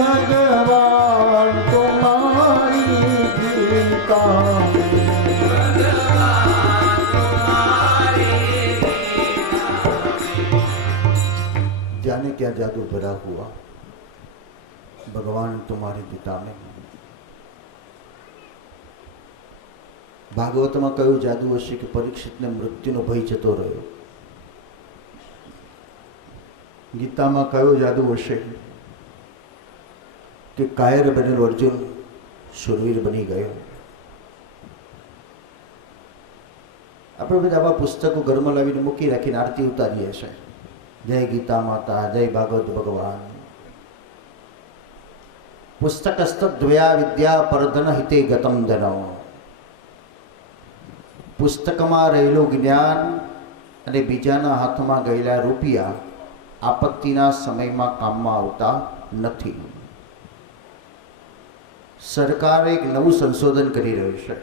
भगवान तुम्हारी गीता जाने क्या जादू भरा हुआ भगवान तुम्हारी गीता में। ભાગવતમાં કયું જાદુ હશે કે પરીક્ષિતને મૃત્યુનો ભય જતો રહ્યો? ગીતામાં કયો જાદુ હશે કે કાયર બનેલો અર્જુન શૂરવીર બની ગયો? આપણે બધા આવા પુસ્તકો ઘરમાં લાવીને મૂકી રાખીને આરતી ઉતારીએ છે, જય ગીતા માતા, જય ભાગવત ભગવાન. પુસ્તકસ્તદ્વયા વિદ્યા પરધન હિતે ગતમ ધનમ. પુસ્તકમાં રહેલું જ્ઞાન અને બીજાના હાથમાં ગયેલા રૂપિયા આપત્તિના સમયમાં કામમાં આવતા નથી. સરકાર એક નવું સંશોધન કરી રહ્યું છે.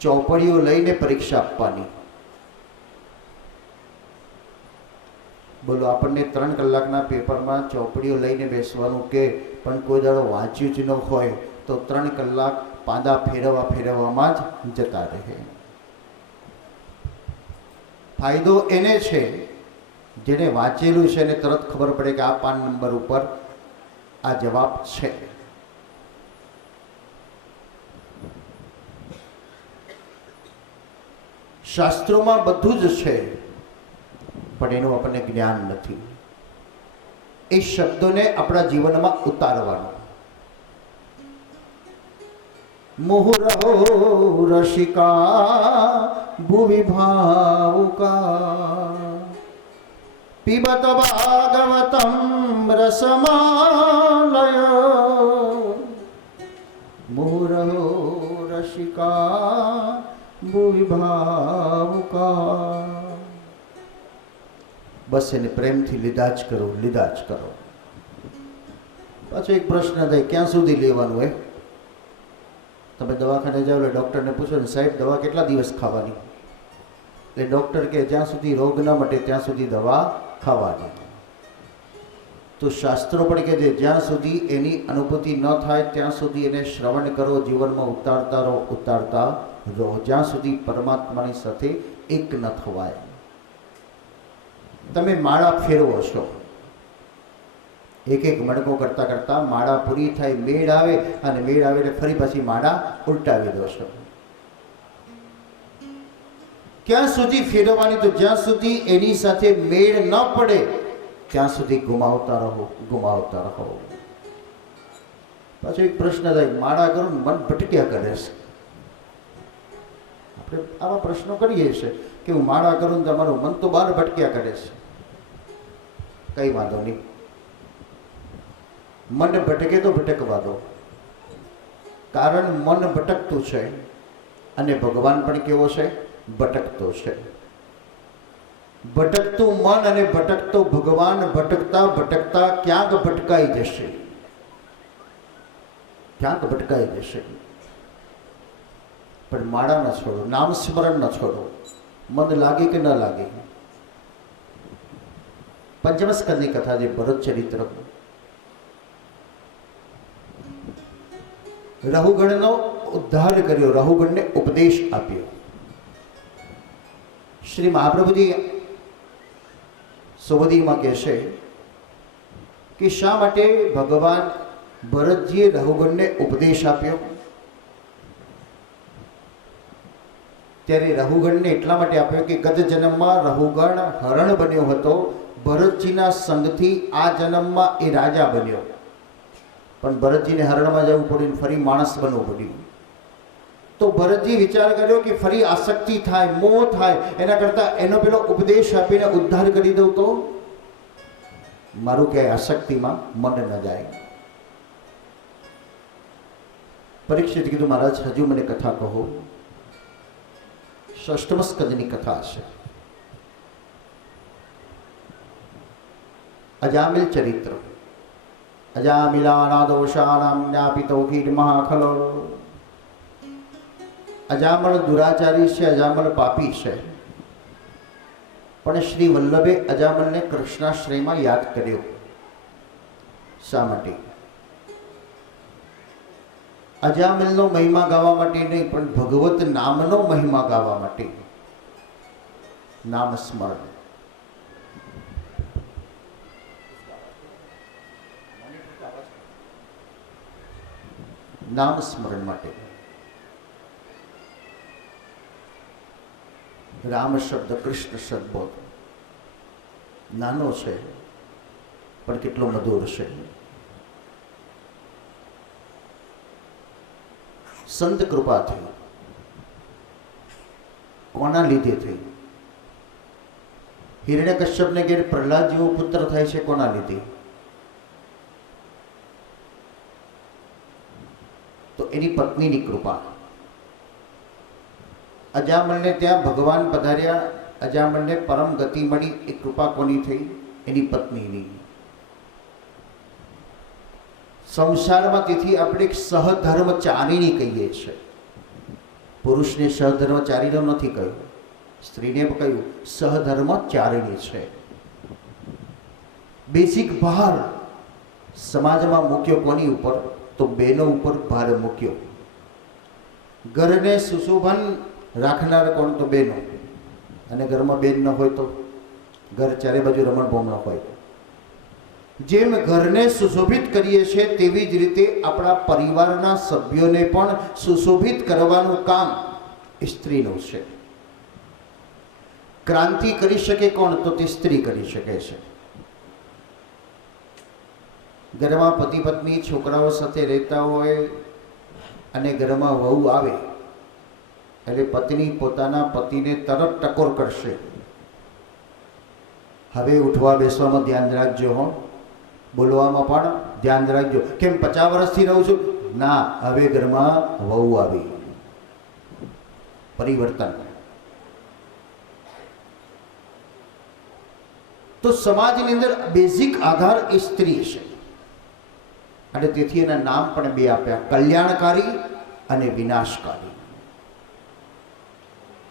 ચોપડીઓ લઈને પરીક્ષા આપવાની. બોલો, આપણને 3 કલાકના પેપરમાં ચોપડીઓ લઈને બેસવાનું કે, પણ કોઈ દાડો વાંચ્યું જ ન હોય તો 3 કલાક પાંદા ફેરવવામાં જ જતા રહે. ફાયદો એને છે જેને વાંચેલું છે એને તરત ખબર પડે કે આ 5 નંબર ઉપર આ જવાબ છે. શાસ્ત્રોમાં બધું જ છે, પણ એનું આપણને જ્ઞાન નથી. એ શબ્દોને આપણા જીવનમાં ઉતારવાનું. मुहुरहो रसिका भुवि भावुका पिबत भागवतं रसमालय. मुहुरहो रसिका भुवि भावुका. बस એને પ્રેમથી લીધા જ કરો, લીધા જ કરો. પાછો એક પ્રશ્ન થાય, ક્યાં સુધી લેવાનું હોય? તમે દવાખાને જાઓ એટલે ડૉક્ટરને પૂછો ને, સાહેબ દવા કેટલા દિવસ ખાવાની? એટલે ડૉક્ટર કે જ્યાં સુધી રોગ ન મટે ત્યાં સુધી દવા ખાવાની. તો શાસ્ત્રો પણ કહે છે જ્યાં સુધી એની અનુભૂતિ ન થાય ત્યાં સુધી એને શ્રવણ કરો, જીવનમાં ઉતારતા રહો, ઉતારતા રહો, જ્યાં સુધી પરમાત્માની સાથે એક ન થવાય. તમે માળા ફેરવો છો, એક એક મણકો કરતાં કરતાં માળા પૂરી થાય, મેળ આવે, અને મેળ આવે એટલે ફરી પાછી માળા ઉલટાવી દો છો. ક્યાં સુધી ફેરવવાની? તો જ્યાં સુધી એની સાથે મેળ ન પડે ત્યાં સુધી ગુમાવતા રહો, ગુમાવતા રહો. પાછો એક પ્રશ્ન થાય, માળા કરું મન ભટક્યા કરે છે. આપણે આવા પ્રશ્નો કરીએ છીએ કે હું માળા કરું ને તમારું મન તો બહાર ભટક્યા કરે છે. કઈ વાંધો નહીં, મન ભટકે તો ભટકવા દો. કારણ મન ભટકતું છે અને ભગવાન પણ કેવો છે? ભટકતો છે. ભટકતું મન અને ભટકતો ભગવાન ભટકતા ભટકતા ક્યાંક ભટકાઈ જશે, ક્યાંક ભટકાઈ જશે. પણ માળા ન છોડો, નામ સ્મરણ ન છોડો, મન લાગે કે ન લાગે. પંચમ સ્કંદની કથા જે ભરત ચરિત્ર, રહુગણનો ઉદ્ધાર કર્યો, રહુગણને ઉપદેશ આપ્યો. શ્રી મહાપ્રભુજી સુબોધીમાં કહેશે કે શા માટે ભગવાન ભરતજીએ રહુગણને ઉપદેશ આપ્યો. ત્યારે રહુગણને એટલા માટે આપ્યો કે ગત જન્મમાં રહુગણ હરણ બન્યો હતો, ભરતજીના સંગથી આ જન્મમાં એ રાજા બન્યો. પણ ભરતજીને હરણમાં જવું પડ્યું, ફરી માણસ બનવું પડ્યું. તો ભરતજી વિચાર કર્યો કે ફરી આસક્તિ થાય, મોહ થાય, એના કરતાં એનો પેલો ઉપદેશ આપીને ઉદ્ધાર કરી દઉં તો મારું ક્યાંય આસક્તિમાં મન ન જાય. પરીક્ષિત કીધું, મહારાજ હજુ મને કથા કહો. ષષ્ઠમ સ્કંદની કથા છે, અજામિલ ચરિત્ર. અજામિલાનાદોષાનામ જ્ઞાપિતો કીટ મહાખલો. અજામલ દુરાચારી છે, અજામલ પાપી છે, પણ શ્રી વલ્લભે અજામલને કૃષ્ણાશ્રયમાં યાદ કર્યો. શા માટે? અજામિલનો મહિમા ગાવા માટે નહીં, પણ ભગવત નામનો મહિમા ગાવા માટે. નામ સ્મરણ. નામ સ્મરણ માટે. રામ શબ્દ, કૃષ્ણ શબ્દ નાનો છે પણ કેટલો મધુર છે. સંત કૃપા થઈ. કોના લીધે થઈ? હિરણ્યકશ્યપને ઘેર પ્રહલાદ જેવો પુત્ર થાય છે કોના લીધે? તો એની પત્નીની કૃપા. અજામલને ત્યાં ભગવાન પધાર્યા, અજામલને પરમ ગતિ મળી. એ કૃપા કોની થઈ? એની પત્નીની. સંસારમાં તેથી આપણે એક સહધર્મચારીણી કહીએ છીએ. પુરુષને સહધર્મચારીનો નથી કહ્યું, સ્ત્રીને કહ્યું સહધર્મચારીણી છે. બેઝિક ભાર સમાજમાં મૂક્યો કોની ઉપર? તો બહેનો ઉપર ભાર મૂક્યો. ઘરને સુશોભન રાખનાર કોણ? તો બહેનો. અને ઘરમાં બેન ન હોય તો ઘર ચારે બાજુ રમણ ભમણ હોય. જેમ ઘરને સુશોભિત કરીએ છીએ તેવી જ રીતે આપણા પરિવારના સભ્યોને પણ સુશોભિત કરવાનું કામ સ્ત્રીનું છે. ક્રાંતિ કરી શકે કોણ? તો તે સ્ત્રી કરી શકે છે. ઘરમાં પતિ પત્ની છોકરાઓ સાથે રહેતા હોય અને ઘરમાં વહુ આવે એટલે પત્ની પોતાના પતિને તરત ટકોર કરશે. હવે ઉઠવા બેસવામાં ધ્યાન રાખજો, હો, બોલવામાં પણ ધ્યાન રાખજો. કેમ 50 વર્ષથી રહું છું? ના, હવે ઘરમાં વહુ આવી. પરિવર્તન. તો સમાજની અંદર બેઝિક આધાર એ સ્ત્રી છે. અને તેથી એના નામ પણ બે આપ્યા, કલ્યાણકારી અને વિનાશકારી.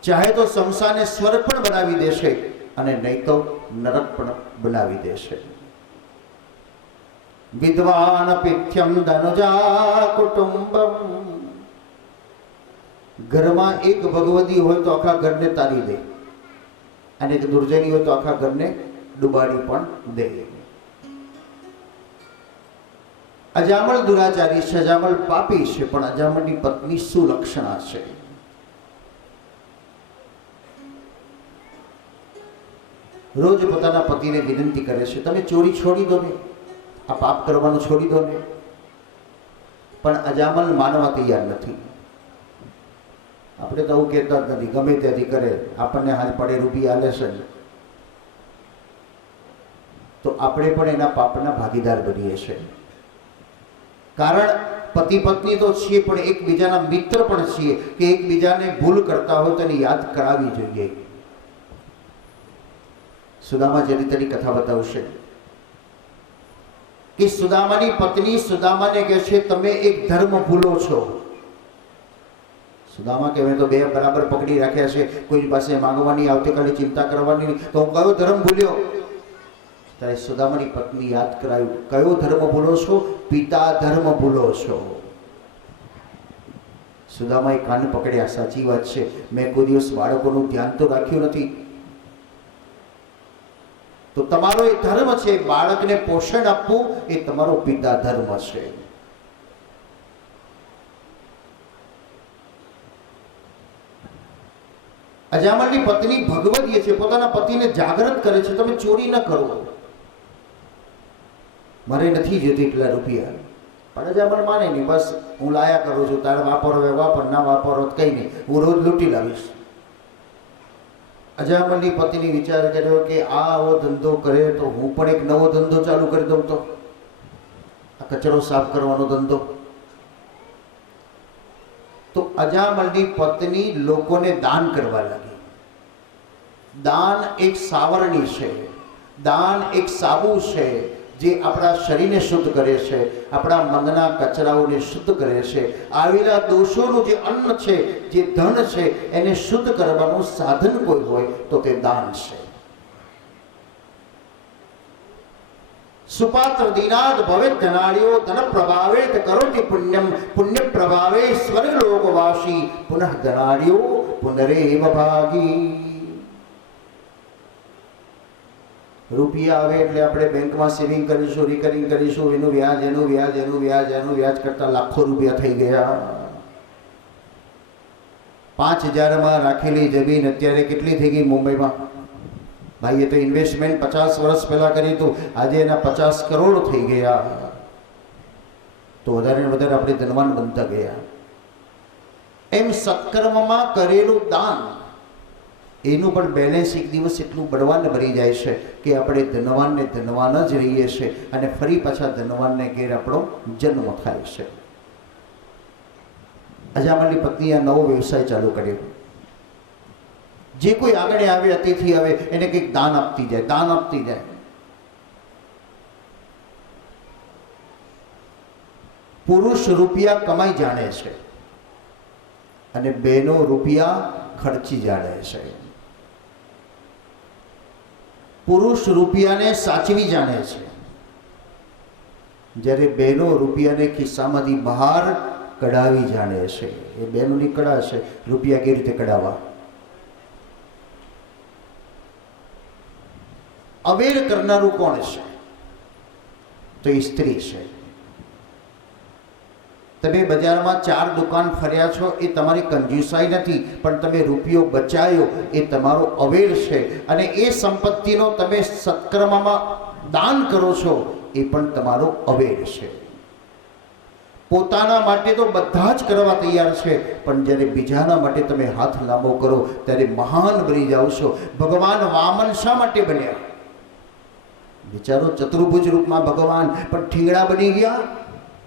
ચાહે તો સંસારને સ્વર્ગ પણ બનાવી દેશે અને નહીં તો નરક પણ બનાવી દેશે. વિદ્વાન પિથ્યમ ધનુજા કુટુંબમ. ઘરમાં એક ભગવતી હોય તો આખા ઘરને તારી દે, અને એક દુર્જની હોય તો આખા ઘરને ડુબાડી પણ દે. અજામળ દુરાચારી છે, અજામળ પાપી છે, પણ અજામળની પત્ની સુલક્ષણા છે. રોજ પોતાના પતિને વિનંતી કરે છે, તમે ચોરી છોડી દો ને, આ પાપ કરવાનું છોડી દો ને. પણ અજામલ માનવા તૈયાર નથી. આપણે તો આવું કહેતા જ નથી, ગમે ત્યાંથી કરે, આપણને હાથ પડે રૂપિયા આલે છે તો આપણે પણ એના પાપના ભાગીદાર બનીએ છીએ. કારણ પતિ પત્ની તો છીએ, પણ એકબીજાના મિત્ર પણ છીએ કે એકબીજાને ભૂલ કરતા હોય તો એને યાદ કરાવવી જોઈએ. સુદામા ચરિત્રની કથા બતાવશે કે સુદામાની પત્ની સુદામાને કહે છે, તમે એક ધર્મ ભૂલો છો. સુદામા કહેવાય તો બે બરાબર પકડી રાખ્યા છે, કોઈ પાસે માંગવાની, આવતીકાલે ચિંતા કરવાની નહીં, તો હું કયો ધર્મ ભૂલ્યો? ત્યારે સુદામાની પત્ની યાદ કરાયું, કયો ધર્મ ભૂલો છો? પિતા ધર્મ ભૂલો છો. સુદામાએ કાન પકડ્યા, સાચી વાત છે, મેં કોઈ દિવસ બાળકોનું ધ્યાન તો રાખ્યું નથી. તો તમારો એ ધર્મ છે, બાળકને પોષણ આપવું એ તમારો પિતા ધર્મ છે. અજામળની પત્ની ભગવદીય છે, પોતાના પતિને જાગૃત કરે છે, તમે ચોરી ન કરો, મારે નથી જોતી એટલા રૂપિયા. પણ અજામળ માને નહીં, બસ હું લાયા કરું છું, તારે વાપરો હોય વાપર, ના વાપરો કઈ નહીં, હું રોજ લૂંટી લાવીશ. અજામળની પત્ની વિચાર કર્યો કે આ આવો ધંધો કરે તો હું પણ એક નવો ધંધો ચાલુ કરી દઉં, તો આ કચરો સાફ કરવાનો ધંધો. તો અજામળની પત્ની લોકોને દાન કરવા લાગી. દાન એક સાવરણી છે, દાન એક સાબુ છે જે આપણા શરીરને શુદ્ધ કરે છે, આપણા મનના કચરાઓને શુદ્ધ કરે છે. આવેલા દોષોનું જે અન્ન છે, જે ધન છે, એને શુદ્ધ કરવાનું સાધન કોઈ હોય તો તે દાન છે. सुपात्र दीनाद भवेत धनाढ़ियो धन प्रभावेत करोति पुण्यम पुण्य प्रभावे स्वर्गलोकवासी पुनः धनाढ़ियो पुनरेव भागी। રૂપિયા આવે એટલે આપણે બેંકમાં સેવિંગ કરીશું, રિકરિંગ કરીશું, એનું વ્યાજ એનું વ્યાજ એનું વ્યાજ એનું વ્યાજ કરતા લાખો રૂપિયા થઈ ગયા। 5000માં રાખેલી જમીન અત્યારે કેટલી થઈ ગઈ મુંબઈમાં? ભાઈએ તો ઇન્વેસ્ટમેન્ટ 50 વર્ષ પહેલા કરી હતું, આજે એના 50 કરોડ થઈ ગયા। તો વધારે ને વધારે આપણે ધનવાન બનતા ગયા। એમ સત્કર્મમાં કરેલું દાન એનું પણ બેલેન્સ એક દિવસ એટલું બળવાન બની જાય છે કે આપણે ધનવાનને ધનવાન જ રહીએ છીએ અને ફરી પાછા ધનવાનને ઘેર આપણો જન્મ થાય છે। અજામલની પત્નીએ નવો વ્યવસાય ચાલુ કર્યો। જે કોઈ આગળ આવે, અતિથિ આવે, એને કંઈક દાન આપતી જાય, દાન આપતી જાય। પુરુષ રૂપિયા કમાઈ જાણે છે અને બહેનો રૂપિયા ખર્ચી જાણે છે। પુરુષ રૂપિયાને સાચવી જાણે છે, જ્યારે બહેનો રૂપિયાને ખિસ્સામાંથી બહાર કઢાવી જાણે છે। એ બહેનોની કળા છે, રૂપિયા કેવી રીતે કઢાવવા। અવેર કરનારું કોણ છે? તો એ સ્ત્રી છે। તમે બજારમાં 4 દુકાન ફર્યા છો, એ તમારી કંજૂસાઈ નથી, પણ તમે રૂપિયો બચાવ્યો એ તમારો અવેર છે। અને એ સંપત્તિનો તમે સત્કર્મમાં દાન કરો છો એ પણ તમારો અવેર છે। પોતાના માટે તો બધા જ કરવા તૈયાર છે, પણ જ્યારે બીજાના માટે તમે હાથ લાંબો કરો ત્યારે મહાન બની જાઓ છો। ભગવાન વામન શા માટે બન્યા? વિચારો, ચતુર્ભુજ રૂપમાં ભગવાન, પણ ઠીંગડા બની ગયા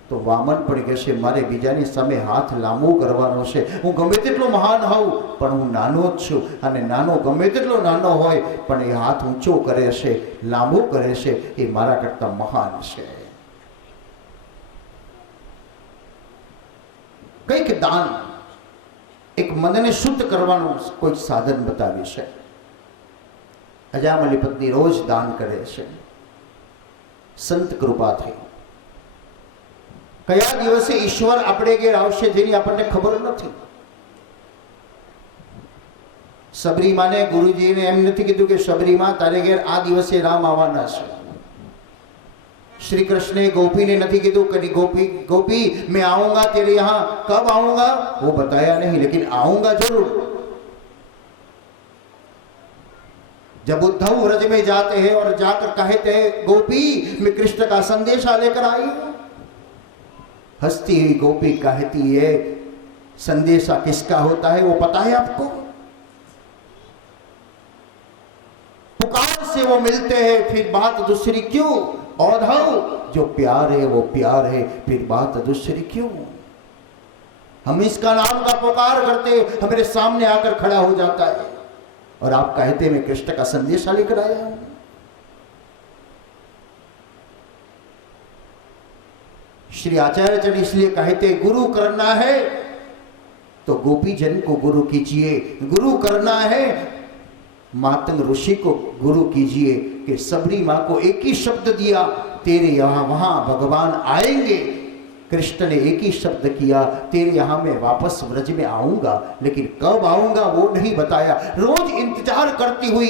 તો વામન પણ કહેશે મારે બીજાની સામે હાથ લાંબો કરવાનો છે। હું ગમે તેટલો મહાન હોઉં પણ હું નાનો જ છું, અને નાનો ગમે તેટલો નાનો હોય પણ એ હાથ ઊંચો કરે છે, લાંબો કરે છે, એ મારા કરતા મહાન છે। કંઈક દાન, એક મનને શુદ્ધ કરવાનું કોઈ સાધન બતાવ્યું છે। અજામલી પત્ની રોજ દાન કરે છે, સંત કૃપા થઈ। કયા દિવસે ઈશ્વર આપણે ઘેર આવશે જેની આપણને ખબર નથી। સબરીમાને ગુરુજીને એમ નથી કીધું કે સબરીમાં તારે ઘેર આ દિવસે રામ આવવાના છે। श्री कृष्ण ने गोपी ने नहीं कीधु कभी गोपी गोपी मैं आऊंगा तेरे यहाँ, कब आऊंगा वो बताया नहीं, लेकिन आऊंगा जरूर। जब उद्धव व्रज में जाते हैं और जाकर कहते हैं गोपी मैं कृष्ण का संदेशा लेकर आई हूं, हंसती हुई गोपी कहती है संदेशा किसका होता है वो पता है आपको? पुकार से वो मिलते हैं, फिर बात दूसरी क्यों? औधव जो प्यार है वो प्यार है, फिर बात दूसरी क्यों? हम इसका नाम का पुकार करते, हमारे सामने आकर खड़ा हो जाता है और आप कहते मैं कृष्ण का संदेशा लेकर आया हूं। श्री आचार्य चरण इसलिए कहते गुरु करना है तो गोपी जन को गुरु कीजिए, गुरु करना है मातंग ऋषि को गुरु कीजिए। कि सबरी माँ को एक ही शब्द दिया तेरे यहाँ वहां भगवान आएंगे, कृष्ण ने एक ही शब्द किया तेरे यहाँ मैं वापस व्रज में आऊंगा, लेकिन कब आऊंगा वो नहीं बताया। रोज इंतजार करती हुई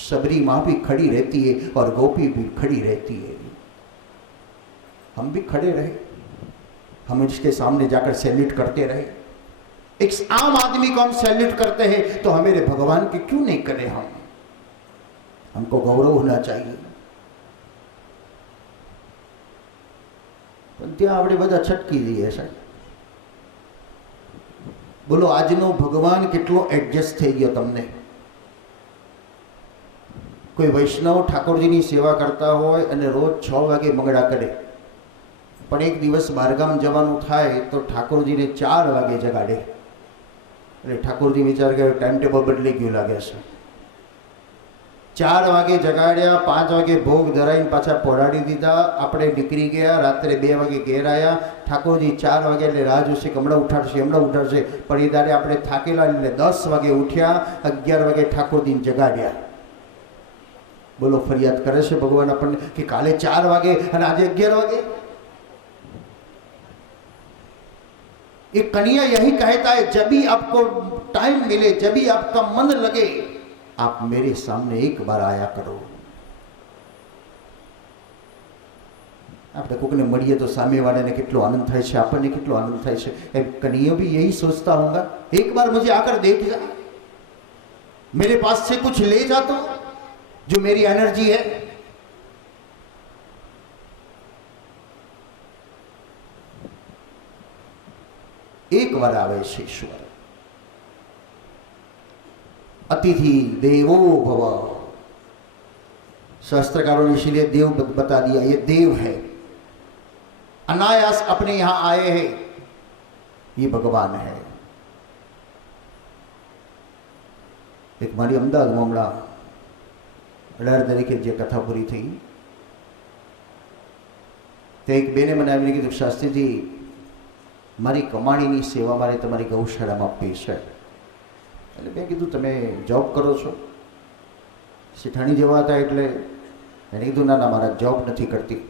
सबरी माँ भी खड़ी रहती है और गोपी भी खड़ी रहती है। हम भी खड़े रहे, हम इसके सामने जाकर सैल्यूट करते रहे। एक आम आदमी को हम सैल्यूट करते हैं तो हमारे भगवान के क्यों नहीं करें? हमको गौरव होना चाहिए। पण ત્યાં આપણે બધા છટકી જઈએ સાહેબ। બોલો આજનો ભગવાન કેટલો એડજસ્ટ થઈ ગયો તમને? કોઈ વૈષ્ણવ ઠાકોરજીની સેવા કરતા હોય અને રોજ 6 વાગે મંગળા કરે, પણ એક દિવસ બહારગામ જવાનું થાય તો ઠાકોરજીને 4 વાગે જગાડે, એટલે ઠાકોરજી વિચાર કરે ટાઈમ ટેબલ બદલી ગયું લાગે છે। 4 વાગે જગાડ્યા, 5 વાગે ભોગ ધરાઈને પાછા પહોંચાડી દીધા, આપણે નીકળી ગયા, રાત્રે 2 વાગે ઘેર આવ્યા। ઠાકોરજી 4 વાગે એટલે રાહ જોશે કે હમણાં ઉઠાડશે, પણ એ દાડે આપણે થાકેલા એટલે 10 વાગે ઉઠ્યા, 11 વાગે ઠાકોરજીને જગાડ્યા। બોલો ફરિયાદ કરે છે ભગવાન આપણને કે કાલે 4 વાગે અને આજે 11 વાગે? ये कन्या यही कहता है, जब भी आपको टाइम मिले, जब भी आपका मन लगे, आप मेरे सामने एक बार आया करो। આપણે કોકને મળીએ તો સામે વાળાને કેટલો આનંદ થાય છે, આપણને કેટલો આનંદ થાય છે। એમ कन्या भी यही सोचता होगा, एक बार मुझे आकर देख जा, मेरे पास से कुछ ले जा तो, जो मेरी एनर्जी है। एक बार आवे છે ईश्वर। अतिथि देवो भव, शास्त्रकारों ने इसीलिए देव बता दिया, ये देव है, अनायास अपने यहां आए हैं, ये भगवान है। एक मारी अमदावाद मामला 18 तारीखे જે કથા પૂરી થઈ તે એક બેને મને આવીને કીધું, શાસ્ત્રીજી મારી કમાણીની સેવા મારે તમારી ગૌશાળામાં આપવી છે। એટલે મેં કીધું તમે જોબ કરો છો? શેઠાણી જેવા હતા એટલે એને કીધું ના ના મારા જોબ નથી કરતી।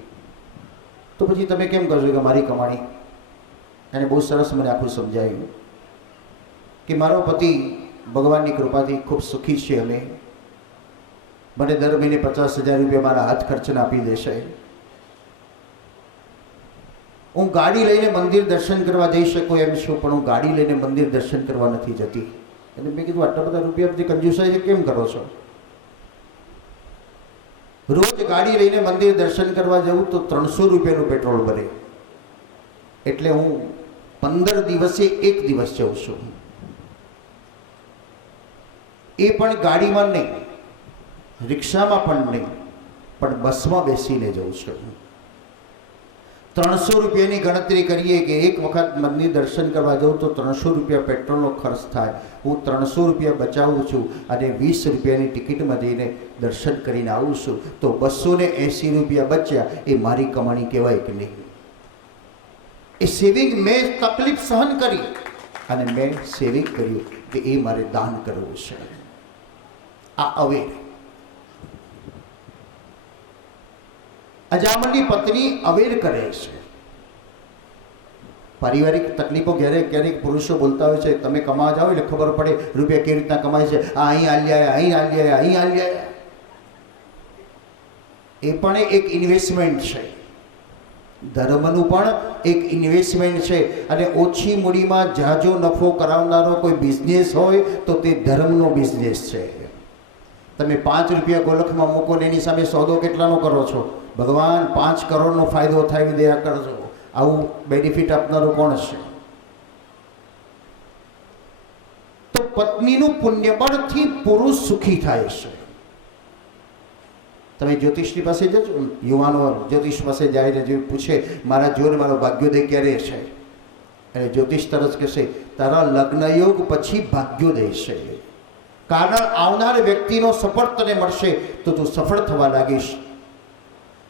તો પછી તમે કેમ કરશો કે મારી કમાણી? એને બહુ સરસ મને આખું સમજાવ્યું કે મારો પતિ ભગવાનની કૃપાથી ખૂબ સુખી છે, અમે મને દર મહિને 50,000 રૂપિયા મારા હાથ ખર્ચના આપી દેશે। હું ગાડી લઈને મંદિર દર્શન કરવા જઈ શકું એમ છું, પણ હું ગાડી લઈને મંદિર દર્શન કરવા નથી જતી। એટલે મેં કીધું આટલા બધા રૂપિયાથી કંજૂસાઈ કેમ કરો છો? રોજ ગાડી લઈને મંદિર દર્શન કરવા જવું તો 300 રૂપિયાનું પેટ્રોલ ભરે, એટલે હું 15 દિવસે 1 દિવસ જાઉં છું, એ પણ ગાડીમાં નહીં, રિક્ષામાં પણ નહીં, પણ બસમાં બેસીને જાઉં છું। 300 રૂપિયાની ગણતરી કરીએ કે એક વખત મંદિર દર્શન કરવા જાઉં તો 300 રૂપિયા પેટ્રોલનો ખર્ચ થાય। હું 300 રૂપિયા બચાવું છું અને 20 રૂપિયાની ટિકિટમાં જઈને દર્શન કરીને આવું છું, તો 280 રૂપિયા બચ્યા, એ મારી કમાણી કહેવાય કે નહીં? એ સેવિંગ મેં તકલીફ સહન કરી અને મેં સેવિંગ કર્યું કે એ મારે દાન કરવું છે। આ અવેર। અજામણની પત્ની અવેર કરે છે। પારિવારિક તકલીફો ક્યારેક ક્યારેક પુરુષો બોલતા હોય છે, તમે કમાવા જાઓ એટલે ખબર પડે રૂપિયા કેવી રીતના કમાય છે, આ અહીં આલ્યા, અહીં આલ્યા, અહીં આલ્યા। એ પણ એક ઇન્વેસ્ટમેન્ટ છે, ધર્મનું પણ એક ઇન્વેસ્ટમેન્ટ છે। અને ઓછી મૂડીમાં જાજો નફો કરાવનારો કોઈ બિઝનેસ હોય તો તે ધર્મનો બિઝનેસ છે। તમે 5 રૂપિયા ગોલખમાં મૂકો ને એની સામે સોદો કેટલાનો કરો છો? ભગવાન 5 કરોડનો ફાયદો થાય દયા કરજો, આવું બેનિફિટ આપનારું કોણ છે? તો પત્નીનું પુણ્યબળથી પુરુષ સુખી થાય છે। તમે જ્યોતિષની પાસે જજો, યુવાનો જ્યોતિષ પાસે જાય જે પૂછે મારા જોર મારો ભાગ્યોદય ક્યારે છે, અને જ્યોતિષ તરત કહેશે તારા લગ્નયોગ પછી ભાગ્યોદય છે, કારણ આવનાર વ્યક્તિનો સફળ તને મળશે તો તું સફળ થવા લાગીશ।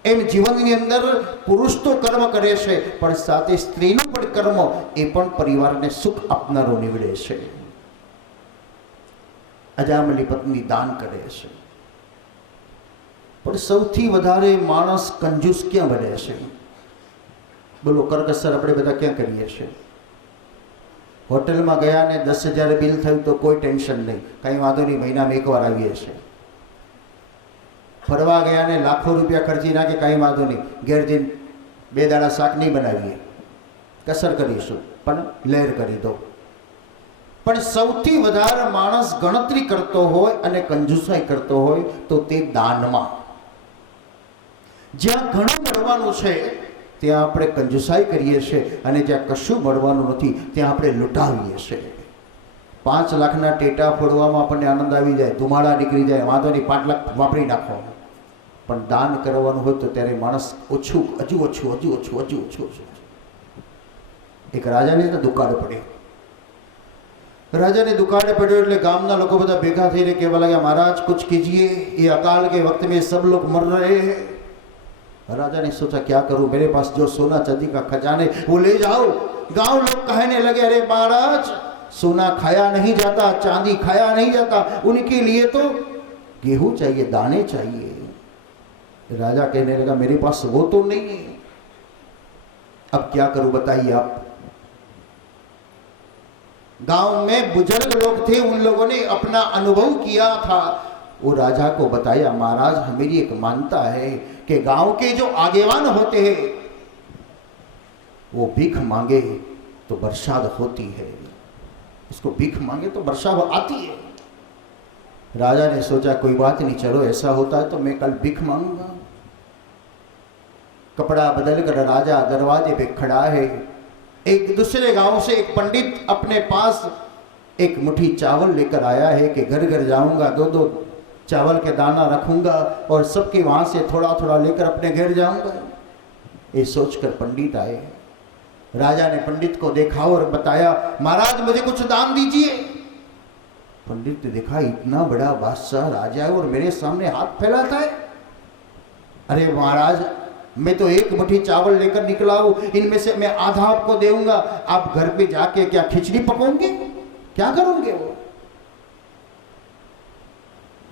એમ જીવનની અંદર પુરુષ તો કર્મ કરે છે, પણ સાથે સ્ત્રીનું પણ કર્મ એ પણ પરિવારને સુખ આપનારો નીવડે છે। અજામલી પત્ની દાન કરે છે, પણ સૌથી વધારે માણસ કંજૂસ ક્યાં બને છે? બોલો, કરકસર આપણે બધા ક્યાં કરીએ છીએ? હોટલમાં ગયા ને 10,000 બિલ થયું તો કોઈ ટેન્શન નહીં, કંઈ વાંધો નહીં, મહિનામાં એકવાર આવીએ છીએ। ફરવા ગયા ને લાખો રૂપિયા ખર્ચી નાખે, કાંઈ વાંધો નહીં, ઘેર જઈને 2 દાડા શાક નહીં બનાવીએ, કસર કરીશું, પણ લહેર કરી દો। પણ સૌથી વધારે માણસ ગણતરી કરતો હોય અને કંજૂસાઈ કરતો હોય તો તે દાનમાં। જ્યાં ઘણું મળવાનું છે ત્યાં આપણે કંજૂસાઈ કરીએ છીએ, અને જ્યાં કશું મળવાનું નથી ત્યાં આપણે લૂંટાવીએ છીએ। 5 લાખના ટેટા ફોડવામાં આપણને આનંદ આવી જાય, ધુમાડા નીકળી જાય, વાંધો નહીં, 5 લાખ વાપરી નાખો, પણ દાન કરવાનું હોય તો ત્યારે માણસ ઓછું, હજુ ઓછું, હજુ ઓછું, હજુ ઓછું, હજુ। એક રાજાને દુકાળ પડ્યો, राजा ने दुकाने पड़े એટલે ગામના લોકો બધા ભેગા થઈને કહેવા લાગ્યા, महाराज कुछ कीजिए, ये अकाल के वक्त में सब लोग मर रहे हैं। राजा ने सोचा क्या करूं, मेरे पास जो सोना चांदी का खजाने वो ले जाओ। गांव लोग कहने लगे, अरे महाराज सोना खाया नहीं जाता, चांदी खाया नहीं जाता, उनके लिए तो गेहूं चाहिए, दाने चाहिए। राजा कहने लगा मेरे पास वो तो नहीं है, अब क्या करूं बताइए आप। गांव में बुजुर्ग लोग थे, उन लोगों ने अपना अनुभव किया था, वो राजा को बताया महाराज मेरी एक मान्यता है कि गांव के जो आगेवान होते हैं वो भीख मांगे तो बरसात होती है, उसको भीख मांगे तो वर्षा आती है। राजा ने सोचा कोई बात नहीं, चलो ऐसा होता है तो मैं कल भीख मांगूंगा। कपड़ा बदल कर राजा दरवाजे पे खड़ा है। एक दूसरे गांव से एक पंडित अपने पास एक मुट्ठी चावल लेकर आया है कि घर घर जाऊंगा, दो दो चावल के दाना रखूंगा और सबके वहां से थोड़ा थोड़ा लेकर अपने घर जाऊंगा। ये सोचकर पंडित आए। राजा ने पंडित को देखा और बताया महाराज मुझे कुछ दान दीजिए। पंडित ने देखा इतना बड़ा बादशाह राजा है और मेरे सामने हाथ फैलाता है। अरे महाराज मैं तो एक मुट्ठी चावल लेकर निकला हूं, इनमें से मैं आधा आपको देऊंगा, आप घर पे जाके क्या खिचड़ी पकाओगे, क्या करोगे वो?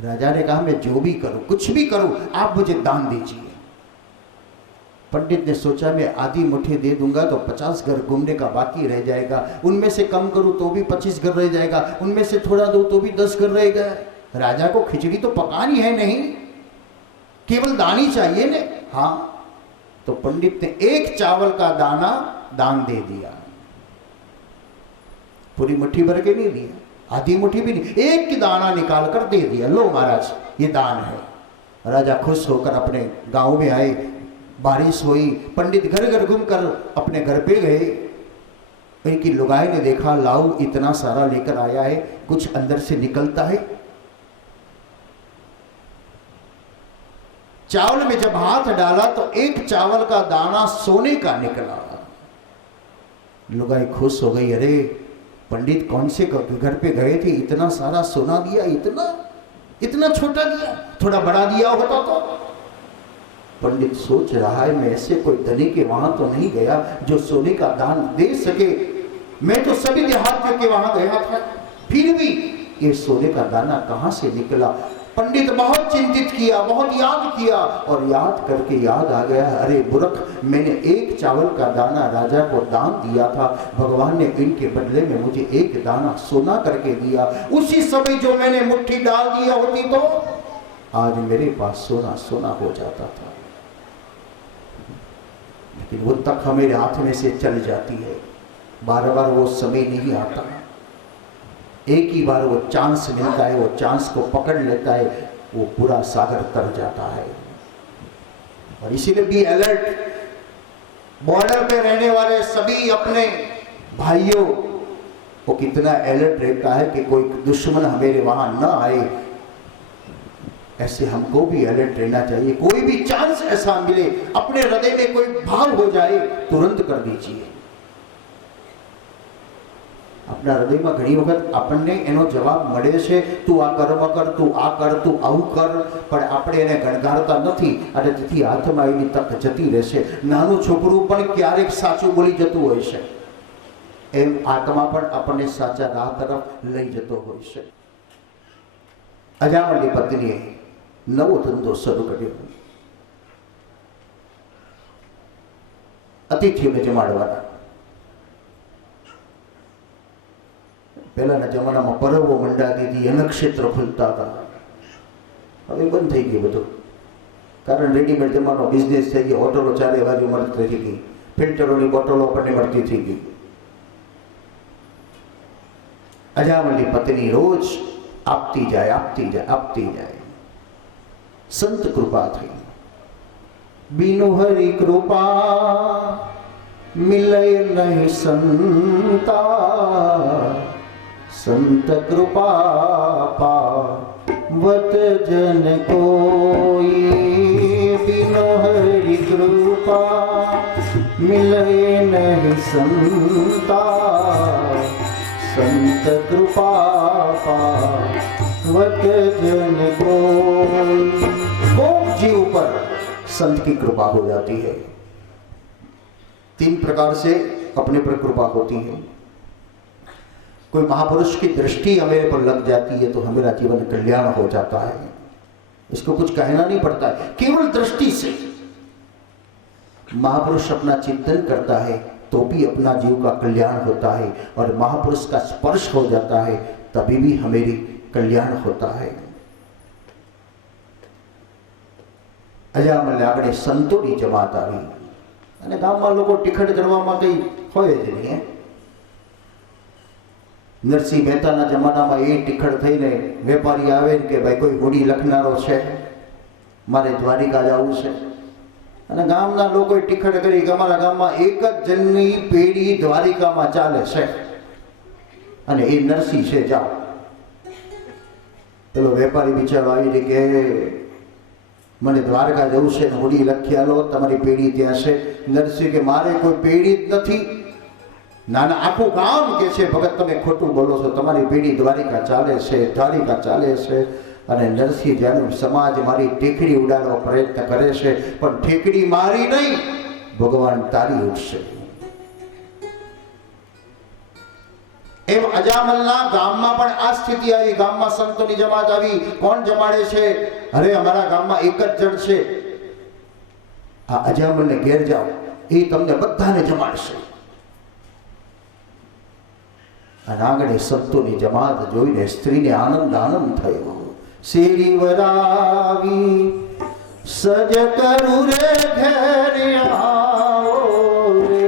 राजा ने कहा मैं जो भी करूं, कुछ भी करूं, आप मुझे दान दीजिए। पंडित ने सोचा मैं आधी मुट्ठी दे दूंगा तो 50 घर घूमने का बाकी रह जाएगा, उनमें से कम करूं तो भी 25 घर रह जाएगा, उनमें से थोड़ा दो तो भी 10 घर रहेगा। राजा को खिचड़ी तो पकानी है नहीं, केवल दान ही चाहिए ने। हाँ, तो पंडित ने एक चावल का दाना दान दे दिया, पूरी मुट्ठी भर के नहीं दिया, आधी मुट्ठी भी नहीं, एक की दाना निकाल कर दे दिया, लो महाराज ये दान है। राजा खुश होकर अपने गांव में आए। बारिश हुई, पंडित घर घर घूमकर अपने घर पे गए। इनकी लुगाई ने देखा लाऊ इतना सारा लेकर आया है, कुछ अंदर से निकलता है। चावल में जब हाथ डाला तो एक चावल का दाना सोने का निकला। लुगाई खुश हो गई, अरे पंडित कौन से घर पे गए थे, इतना सारा सोना दिया, इतना छोटा दिया, थोड़ा बड़ा दिया होता तो। पंडित सोच रहा है मैं ऐसे कोई धनी के वहां तो नहीं गया जो सोने का दान दे सके, मैं तो सभी देहातियों के वहां गया था, फिर भी ये सोने का दाना कहां से निकला। पंडित बहुत चिंतित किया, बहुत याद किया और याद करके याद आ गया, अरे बुरक मैंने एक चावल का दाना राजा को दान दिया था, भगवान ने इनके बदले में मुझे एक दाना सोना करके दिया, उसी समय जो मैंने मुट्ठी डाल दिया होती तो आज मेरे पास सोना सोना हो जाता था। लेकिन वो तक हमारे हाथ में से चल जाती है, बार बार वो समय नहीं आता, एक ही बार वो चांस मिलता है, वो चांस को पकड़ लेता है, वो पूरा सागर तर जाता है। और इसीलिए बी अलर्ट, बॉर्डर पे रहने वाले सभी अपने भाइयों को कितना अलर्ट रहता है कि कोई दुश्मन हमारे वहां ना आए, ऐसे हमको भी अलर्ट रहना चाहिए। कोई भी चांस ऐसा मिले, अपने हृदय में कोई भाव हो जाए, तुरंत कर दीजिए। अपना हृदयમાં ઘણી વખત આપણને એનો જવાબ મળે છે, તું આ કર્મ કર, તું આ કર, તું આવું કર, પણ આપણે એને ગણગારતા નથી અને તેથી હાથમાં એની તક જતી રહેશે। નાનું છોકરું પણ ક્યારેક સાચું બોલી જતું હોય છે, એમ આત્મા પણ આપણને સાચા રાહ તરફ લઈ જતો હોય છે। અજામળની પત્નીએ નવો ધંધો શરૂ કર્યો, અતિથિઓને જમાડવાના। પહેલાના જમાનામાં પરવો મંડાતી હતી, અન્નક્ષેત્ર ખુલતા હતા, હવે બંધ થઈ ગયું બધું, કારણ રેડીમેડ જમાનો બિઝનેસ થઈ ગયો, હોટલો ચારે બાજુ મળતી થઈ ગઈ, ફિલ્ટરોની બોટલો આપણને મળતી થઈ ગઈ। અજામળની પત્ની રોજ આપતી જાય, આપતી જાય, આપતી જાય। સંત કૃપા થઈ, બીનો હરિ કૃપા મિલય નહીં સંતા, संत कृपा पावत जन कोई, बिनु हरि कृपा मिले नहीं संता, संत कृपा पावत जन कोई। खूब जीव पर संत की कृपा हो जाती है। 3 प्रकार से अपने पर कृपा होती है। कोई महापुरुष की दृष्टि हमारे पर लग जाती है तो हमारा जीवन कल्याण हो जाता है। इसको कुछ कहना नहीं पड़ता है, केवल दृष्टि से महापुरुष अपना चिंतन करता है तो भी अपना जीव का कल्याण होता है, और महापुरुष का स्पर्श हो जाता है तभी भी हमेरी कल्याण होता है। अजामल आगे संतोनी जमात आई અને ગામમાં લોકો ટિકટ કરવામાં કંઈ હોય જ નહીં। નરસિંહ મહેતાના જમાનામાં એ ટિકટ થઈને વેપારી આવે કે ભાઈ કોઈ હોડી લખનારો છે, મારે દ્વારિકા જવું છે, અને ગામના લોકોએ ટિકટ કરી કે અમારા ગામમાં એક જ જણની પેઢી દ્વારિકામાં ચાલે છે અને એ નરસિંહ છે, જાઓ। પેલો વેપારી બિચારો આવીને કે મને દ્વારકા જવું છે ને હોડી લખી આલો, તમારી પેઢી ત્યાં છે। નરસિંહ કે મારે કોઈ પેઢી જ નથી। ના ના, આખું ગામ કે છે ભગત તમે ખોટું બોલો છો, તમારી પેઢી દ્વારિકા ચાલે છે, દ્વારિકા ચાલે છે। અને નરસિંહ જાણે સમાજ મારી ટેકડી ઉડાડવા પ્રયત્ન કરે છે, પણ ઠેકડી મારી નહીં, ભગવાન તારી ઉઠશે। એમ અજામલના ગામમાં પણ આ સ્થિતિ આવી। ગામમાં સંતોની જમાત આવી। કોણ જમાડે છે? અરે અમારા ગામમાં એક જ જણ છે, આ અજામલને ઘેર જાઓ, એ તમને બધાને જમાડશે। અને આંગણે સંતોની જમાત જોઈને સ્ત્રીને આનંદ આનંદ થયો। શેરી વરાવી સજ કરું રે ઘેર આવો રે,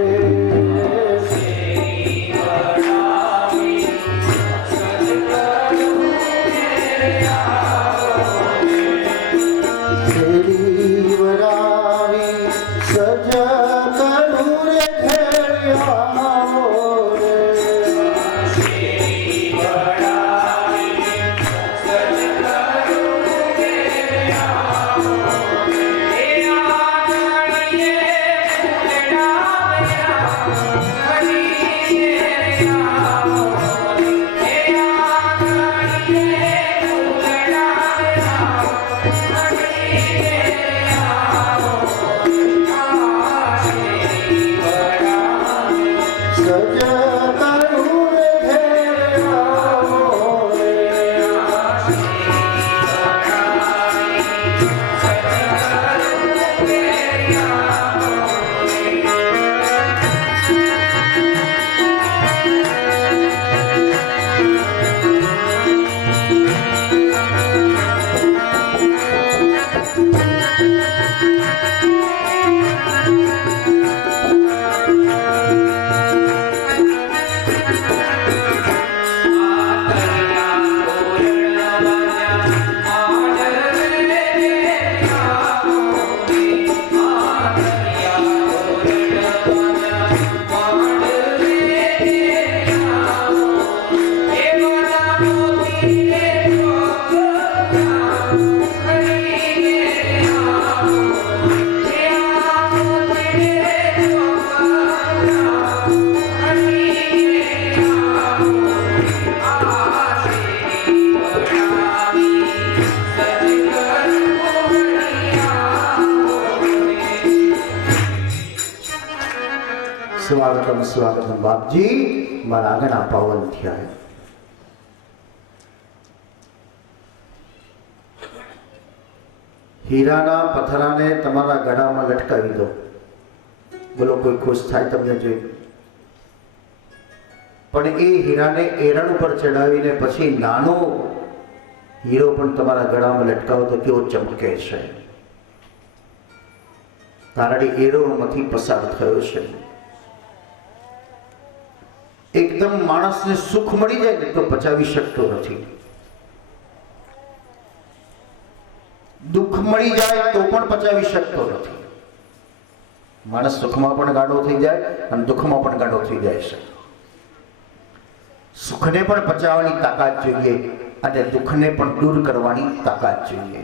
स्वागतम स्वागतम बापजी, मारा आंगणा पावन थया। हीराना पथराने तमारा गळामां लटकावी दो, बोलो कोई खुश थाय तमने जोई। पण ए हीराने एरण पर चढ़ावीने पछी नानो हीरो पण तमारा गळामां लटकावो तो केवो चमके छे, कारण एरणमांथी पसार थयो छे। एकदम मानस ने सुख मળી જાય ને તો પચાવી શકતો નથી, દુઃખ મળી જાય તો પણ પચાવી શકતો નથી। માણસ સુખમાં પણ ગાંડો થઈ જાય અને દુઃખમાં પણ ગાંડો થઈ જાય છે। સુખને પણ પચાવવાની તાકાત જોઈએ અને દુઃખને પણ દૂર કરવાની તાકાત જોઈએ।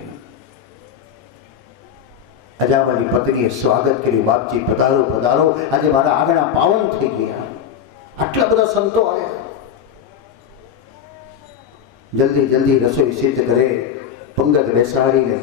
અજામલની પત્નીએ સ્વાગત કર્યું, બાપજી પધારો પધારો, આજે મારા આંગણા પાવન થઈ ગયા। आटला बधा संतो आया, जल्दी जल्दी रसोई सिद्ध करे, पंगत बेसाड़ी ने